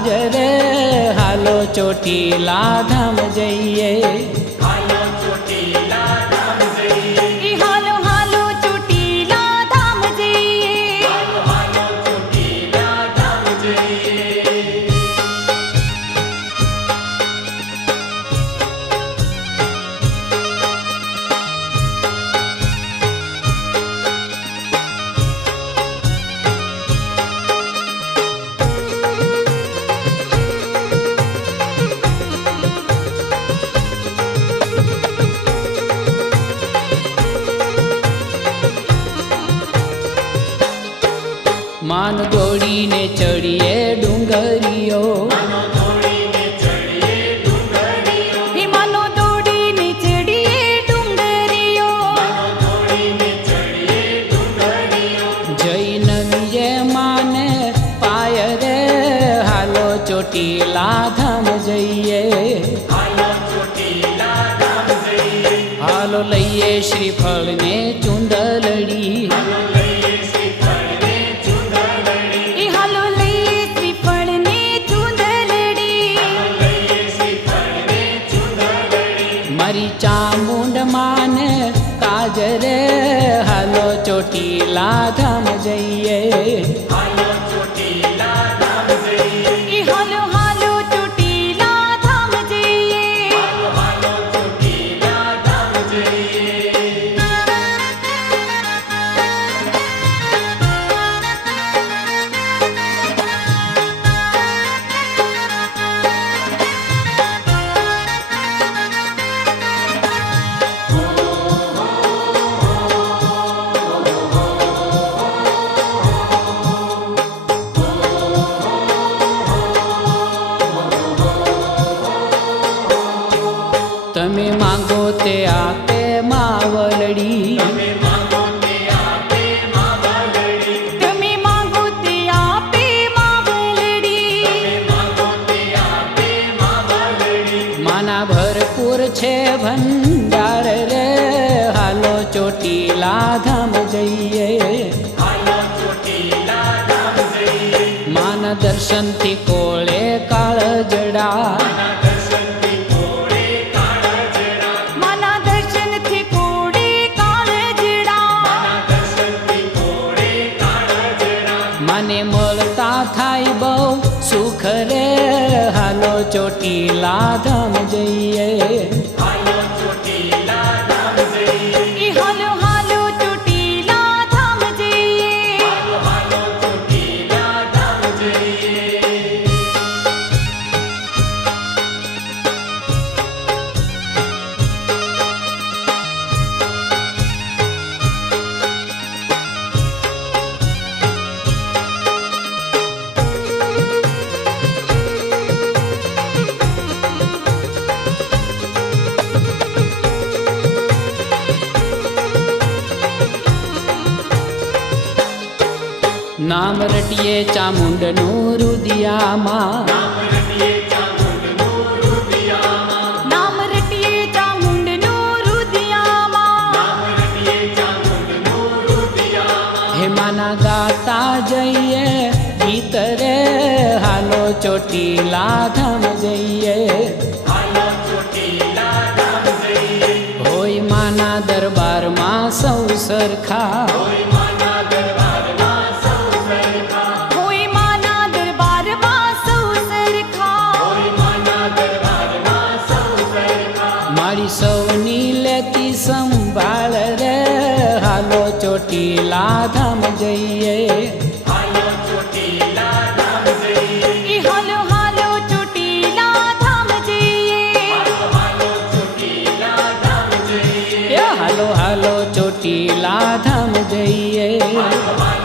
કાજ રે હાલો ચોટીલા ધામ જઈએ હાલો ચોટીલા ધામ જઈએ ઈ હાલો હાલો ચોટીલા ધામ જઈએ હાલો હાલો ચોટીલા ધામ જઈએ માન દોડીને ચડીએ ડુંગરીઓ મનો દોડીને ચડીએ ડુંગરીઓ હે મનો દોડીને ચડીએ ડુંગરીઓ મનો દોડીને ચડીએ ડુંગરીઓ જૈન વિજય માને પાય રે હાલો ચોટીલા ધામ જઈએ હાલો ચોટીલા ધામ જઈએ હાલો લઈએ શ્રીફળને ચુંદલડી હાલો લઈએ શ્રીફળને ચુંદલડી ઈ હાલો લઈએ શ્રીફળને ચુંદલડી લઈએ શ્રીફળને ચુંદલડી મારી ચામુંડ માને કાજ રે હાલો ચોટીલા ધામ જઈએ હાલો ચોટીલા ધામ જઈએ ઈ હાલો હાલો ચોટીલા ધામ જઈએ હાલો હાલો ચોટીલા ધામ જઈએ તમે માંગો તે આપે માવલડી તમે માંગો તે આપે માવલડી તમે માંગો તે આપે માવલડી તમે માંગો તે આપે માવલડી માના ભરપૂર છે ભંડાર રે હાલો ચોટીલા ધામ જઈએ હાલો ચોટીલા ધામ જઈએ માના દર્શનથી કોળે કાળજડા માના દર્શનથી કોળે કાળજડા માના દર્શનથી કોડે કાળજડા માના દર્શનથી કોળે કાળજડા મને મળતા થાય બહુ સુખ રે હાલો ચોટીલા ધામ જઈએ હાલો ચોટીલા ધામ જઈએ ઈ હાલો હાલો ચોટીલા ધામ જઈએ હાલો હાલો ચોટીલા ધામ જઈએ નામ રટીએ ચામુંડનું રુદિયામાં નામ રટીએ ચામુંડનું રુદિયામાં નામ રટીએ ચામુંડનું રુદિયામાં નામ રટીએ ચામુંડનું રુદિયામાં હે માના ગાતા જઈએ ગીત રે હાલો ચોટીલા ધામ જઈએ હાલો ચોટીલા ધામ જઈએ હોય માના દરબારમાં સૌ સરખા કોઈ માના દરબારમાં સૌ સરખા કોઈ માના દરબારમાં સૌ સરખા કોઈ માના દરબારમાં સૌ સરખા મારી સૌની લેતી સંભાળ રે હાલો ચોટીલા ધામ જઈએ હાલો ચોટીલા ધામ જઈએ ઈ હાલો હાલો ચોટીલા ધામ જઈએ હાલો હાલો ચોટીલા ધામ જઈએ એ હાલો હાલો ચોટીલા ધામ જઈએ હાલો હાલો